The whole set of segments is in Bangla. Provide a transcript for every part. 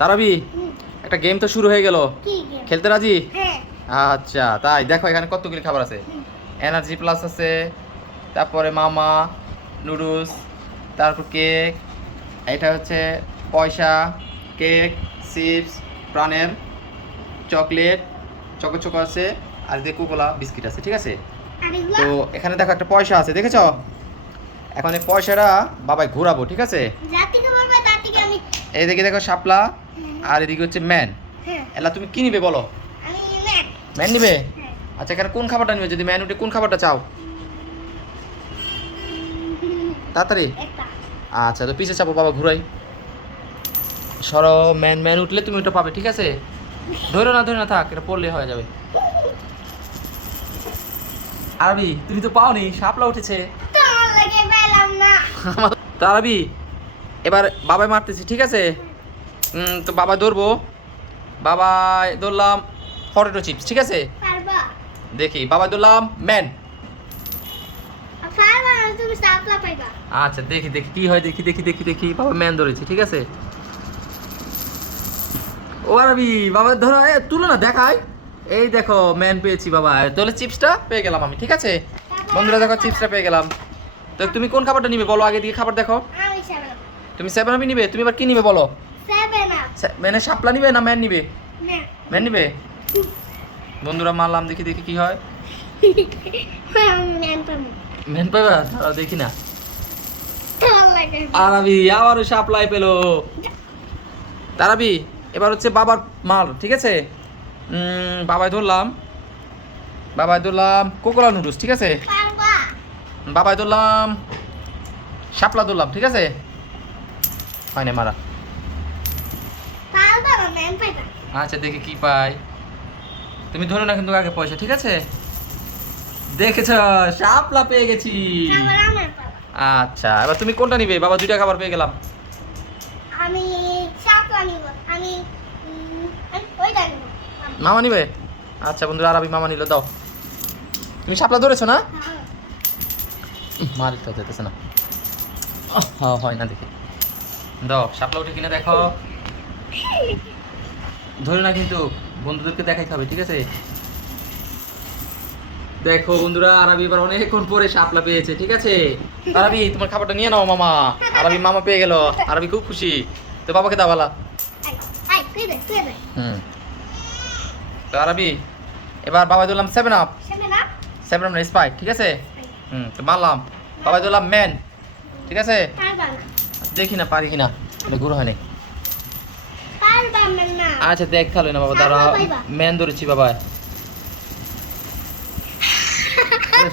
তারাবি একটা গেম তো শুরু হয়ে গেল, কি গেম? খেলতে রাজি? হ্যাঁ। আচ্ছা তাই, দেখো এখানে কতগুলি খাবার আছে। এনার্জি প্লাস আছে, তারপরে মামা নুডলস, তারপর কেক, এটা হচ্ছে পয়সা, কেক, চিপস, প্রাণের চকলেট, চকো চকো আছে, আর এদিকে কোকোলা বিস্কিট আছে, ঠিক আছে? আর এগুলো? তো এখানে দেখো একটা পয়সা আছে, দেখেছো? এখন এই পয়সাটা বাবাই ঘোরাবো, ঠিক আছে? যার থেকে বলবে তার থেকে আমি। এইদিকে দেখো শাপলা, আর এদিকে হচ্ছে ম্যান। হ্যাঁ। এলা তুমি কি নিবে বলো? আমি ম্যান। ম্যান নিবে? হ্যাঁ। আচ্ছা এখানে কোন খাবারটা নিবে? যদি ম্যান উঠে কোন খাবারটা চাও তাড়াতাড়ি? একটা। আচ্ছা তো পিছে চাপো, বাবা ঘুরাই। সরো, ম্যান ম্যান উঠলে তুমি ওটা পাবে, ঠিক আছে? ধরে না থাক, এটা পড়লে হয়ে যাবে। আরবি তুমি তো পাওনি, শাপলা উঠেছে। তোমার লাগে পেলাম না। তো আরবি এবার বাবাই মারতেছি, ঠিক আছে? তো বাবা ধরবো, বাবাই ধরলাম পটেটো চিপস, ঠিক আছে? পারবা? দেখি, বাবাই ধরলাম ম্যান। পারবা না, তুমি সাপলা পাইবা। আচ্ছা দেখি কি হয়, দেখি বাবা ম্যান ধরেছি, ঠিক আছে? ও আরবি বাবা ধরো, তুলো না দেখাই। এই দেখো ম্যান পেয়েছি বাবা, তাহলে চিপসটা পেয়ে গেলাম আমি, ঠিক আছে? বন্ধুরা দেখো চিপসটা পেয়ে গেলাম। তো তুমি কোন খাবারটা নিবে বলো, আগে দিকে খাবার দেখো। আমি 7 আপ। তুমি 7 আপই নিবে? তুমি এবার কি নিবে বলো? 7 আপ। ম্যানের শাপলা নিবে না ম্যান নিবে? না। ম্যান নিবে? বন্ধুরা মারলাম, দেখি কি হয়। আমি ম্যান পাবো। ম্যান পাবে? দাঁড়াও দেখি না। তোমার লাগে। আরবি আবারও শাপলাই পেলো। তারাবি এবার হচ্ছে বাবার মাল, ঠিক আছে? বাবাই ধরলাম কোকোলা নুডলস, ঠিক আছে? পারবা? বাবাই ধরলাম শাপলা ধরলাম, ঠিক আছে? হয় না মারা। পারবা না, ম্যান পাইবা। আচ্ছা দেখি কি পাই। তুমি ধরো না কিন্তু আগে পয়সা, ঠিক আছে? দেখেছ, শাপলা পেয়ে গেছি। তারপর আমার পালা। আচ্ছা এবার তুমি কোনটা নিবে? বাবা দুইটা খাবার পেয়ে গেলাম। আমি সাপলা নিব। আমি ওইটা নিব। মামা নিবে? আচ্ছা বন্ধুরা, আরবি মামা নিল, দাও। তুমি শাপলা ধরেছো না? হ্যাঁ। মারি তো যেতেছে না। হ্যাঁ হয় না, দেখি দাও শাপলা উঠে কিনা দেখো। ধরে না কিন্তু, বন্ধুদেরকে দেখাইতে হবে, ঠিক আছে? দেখো বন্ধুরা, আরবি এবার অনেকক্ষণ পরে শাপলা পেয়েছে, ঠিক আছে? আরবি তোমার খাবারটা নিয়ে নাও মামা। আরবি মামা পেয়ে গেল, আরবি খুব খুশি। তো বাবাকে দাও বালা। আই তুই দে। তো আরবি এবার বাবা দিলাম 7 আপ। 7 আপ। 7 আপ না স্প্রাইট, ঠিক আছে? তো মারলাম, বাবা দিলাম ম্যান, ঠিক আছে? পারবা না। দেখি না পারি কিনা, এটা গুরু হয় নাই। পারবা না। আচ্ছা দেখ তাহলে না বাবা, দাঁড়া। ম্যান ধরেছি বাবা।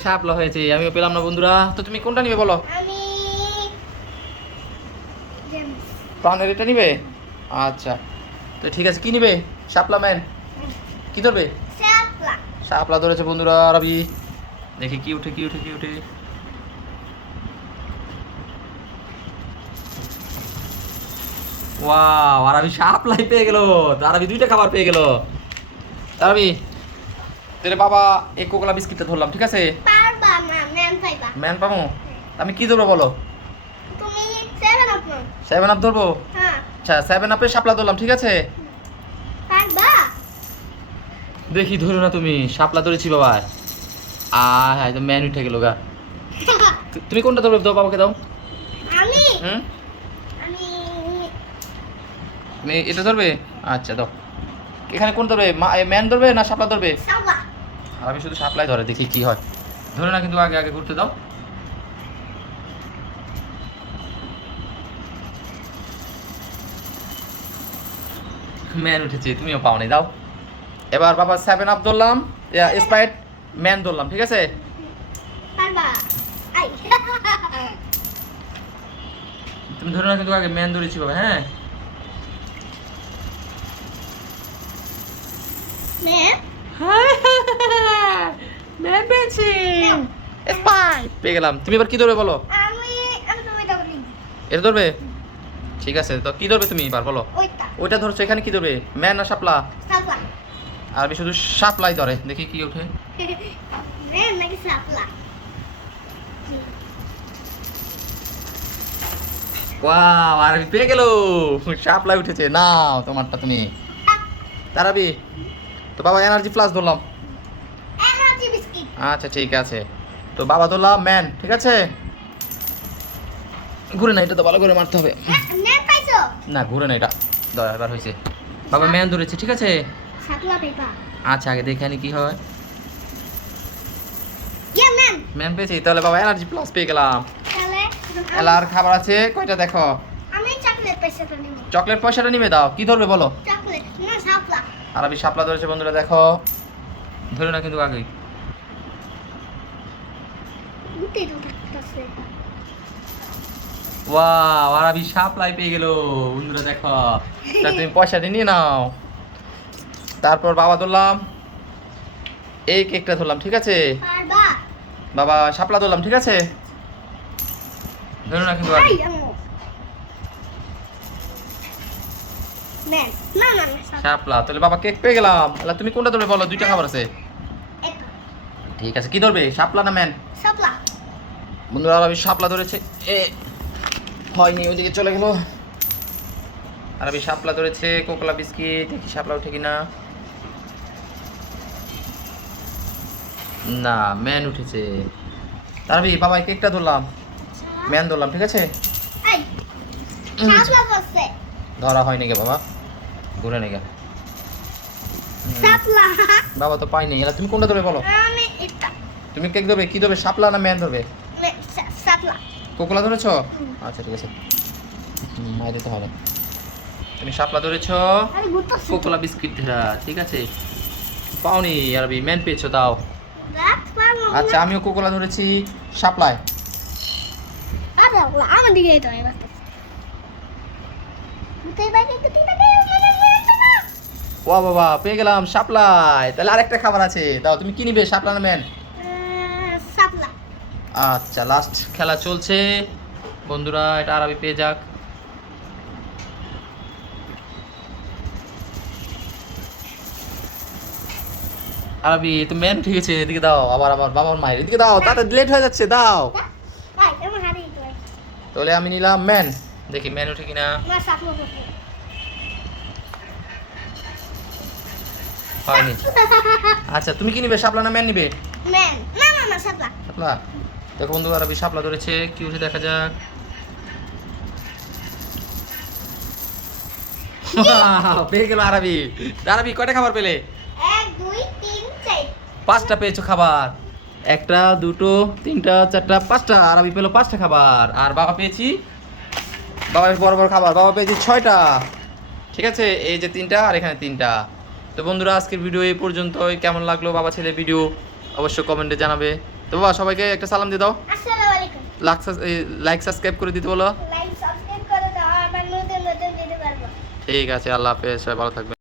শাপলা হয়েছে, আমিও পেলাম না বন্ধুরা। তো তুমি কোনটা নিবে বলো? আমি জেমস। প্রাণের এটা নিবে? আচ্ছা তো ঠিক আছে, কি নিবে? শাপলা ম্যান কি ধরবে? সাপলা। শাপলা ধরেছে বন্ধুরা। আরবি দেখি কি উঠে। ওয়াও, আরবি শাপলাই পেয়ে গেল। আরবি দুইটা খাবার পেয়ে গেল। আরবি তাহলে বাবা এই কোকোলা বিস্কিটটা ধরলাম, ঠিক আছে? পারবা না, ম্যান পাইবা। ম্যান পাবো? আমি কি ধরবো বলো? তুমি 7 আপ নাও। 7 আপ ধরবো? হ্যাঁ। আচ্ছা 7 আপে শাপলা ধরলাম, ঠিক আছে? পারবা? দেখি ধরো না তুমি, শাপলা ধরেছি বাবা। হ্যাঁ তো ম্যান উঠে গেল গা। তুমি কোনটা ধরবে? দাও বাবাকে দাও। আমি হুম, আমি তুমি এটা ধরবে? আচ্ছা দাও। এখানে কোন ধরবে? ম্যান ধরবে না শাপলা ধরবে? সাপলা। আর আমি শুধু শাপলাই ধরে, দেখি কি হয়। ধরে না কিন্তু, আগে ঘুরতে দাও। ম্যান উঠেছে, তুমিও পাওনি, দাও। এবার বাবা 7 আপ ধরলাম, স্প্রাইট, ম্যান ধরলাম, ঠিক আছে? পারবা? আই। তুমি ধরে না কিন্তু, আগে ম্যান ধরেছি বাবা, হ্যাঁ? ম্যান ম্যান পেয়েছি, স্প্রাইট পেয়ে গেলাম। তুমি এবার কি ধরবে বলো? আমি তুমি দাও নি। এটা ধরবে? ঠিক আছে, তো কি ধরবে তুমি এবার বলো? ওইটা ওইটা ধরছো, এখানে কি ধরবে? ম্যান না শাপলা? সাপলা। আর আমি শুধু শাপলাই ধরে, দেখি কি ওঠে। ম্যান নাকি সাপলা? ওয়াও, আরবি পেয়ে গেল, শাপলাই উঠেছে। নাও তোমারটা তুমি। তারাবি, তো বাবা এনার্জি প্লাস ধরলাম। Energy biscuit. আচ্ছা ঠিক আছে, তো বাবা ধরলাম ম্যান, ঠিক আছে। ঘুরে না, এটা তো ভালো করে মারতে হবে। ম্যান পাইছো? না ঘুরে না, এটা এবার হয়েছে। বাবা ম্যান ধরেছে, ঠিক আছে। শাপলা পেপা। আচ্ছা আগে দেখে নি কি হয়। ইয়া ম্যান। ম্যান পেয়েছি, তাহলে বাবা এনার্জি প্লাস পেয়ে গেলাম। তাহলে এলার খাবার আছে কয়টা দেখো। আমি চকলেট পয়সাটা নিব। চকলেট পয়সাটা নিবে, দাও কি ধরবে বলো। চকলেট না শাপলা। আরবি শাপলা ধরেছে বন্ধুরা, দেখো ধরে না কিন্তু আগেই। উঠে তো থাকতেছে। ওয়াও, আরবি শাপলাই পেয়ে গেল বন্ধুরা, দেখো। তা তুমি পয়সাটা নিয়ে নাও। তারপর বাবা ধরলাম এই কেকটা ধরলাম, ঠিক আছে। পারবা? বাবা শাপলা ধরলাম, ঠিক আছে। ধরে না কিন্তু আগে। আই আম্মু। ম্যান না না না শাপলা। শাপলা, তাহলে বাবা কেক পেয়ে গেলাম। তাহলে তুমি কোনটা ধরবে বলো, দুইটা খাবার আছে। এটা ঠিক আছে, কি ধরবে, শাপলা না ম্যান? শাপলা। বন্ধুরা আরবি শাপলা ধরেছে, এ হয়নি, ওইদিকে চলে গেল। আরবি শাপলা ধরেছে, কোকোলা বিস্কিট, দেখি শাপলা উঠে কিনা। না, ম্যান উঠেছে। আরবি বাবা কেকটা ধরলাম, ম্যান ধরলাম, ঠিক আছে। আই শাপলা বসে। ধরা হয়নি গে বাবা, ঘুরে নেগে। শাপলা। বাবা তো পাইনি, এলা তুমি কোনটা ধরবে বলো। আমি এটা তুমি কেক ধরবে, কি ধরবে, শাপলা না ম্যান ধরবে? শাপলা। কোকোলা ধরেছো? হুম। আচ্ছা ঠিক আছে, মাই দিতে হবে। তুমি শাপলা ধরেছো, আরে ঘুরতেছে। কোকোলা বিস্কিট ধরা, ঠিক আছে। পাওনি, আরবি ম্যান পেয়েছো, দাও। দেখ পারবো না। আচ্ছা আমিও কোকোলা ধরেছি, শাপলায়। আরে ওগুলো আমার দিকে তো এবার। তুই বাইরে একটু তাকে না। ওয়া বাবা পেয়ে গেলাম শাপলায়। তাহলে আরেকটা খাবার আছে, দাও তুমি কি নিবে, শাপলা না ম্যান? শাপলা। আচ্ছা লাস্ট খেলা চলছে বন্ধুরা, এটা আরবি পেয়ে যাক। আরবি তো ম্যান ঠিক আছে, এদিকে দাও। আবার আবার বাবার মায়ের এদিকে দাও, তাতে লেট হয়ে যাচ্ছে, দাও। ভাই আমার হারিয়ে গেল। তাহলে আমি নিলাম ম্যান, দেখি ম্যান উঠে কিনা। না শাপলা বসে। হয়নি। আচ্ছা তুমি কি নিবে, শাপলা না ম্যান নিবে? ম্যান না না না শাপলা। শাপলা, দেখো বন্ধু আরবি শাপলা ধরেছে, কি উঠে দেখা যাক। Wow, পেয়ে গেল আরবি। আরবি কয়টা খাবার পেলে? 1 2 3 4। পাঁচটা পেয়েছো খাবার। একটা, দুটো, তিনটা, চারটা, পাঁচটা। আরবি পেলো পাঁচটা খাবার। আর বাবা পেয়েছি, বাবার বড় বড় খাবার, বাবা পেয়েছি ছয়টা। ঠিক আছে, এই যে তিনটা আর এখানে তিনটা। তো বন্ধুরা আজকের ভিডিও এই পর্যন্তই। কেমন লাগলো বাবা ছেলে ভিডিও অবশ্যই কমেন্টে জানাবে। তো বাবা সবাইকে একটা সালাম দিয়ে দাও। আসসালামু আলাইকুম। লাইক সাবস্ক্রাইব করে দিতে বলো। লাইক সাবস্ক্রাইব করে দাও, আবার নতুন নতুন ভিডিও পারবো। ঠিক আছে, আল্লাহ হাফেজ, সবাই ভালো থাকবে।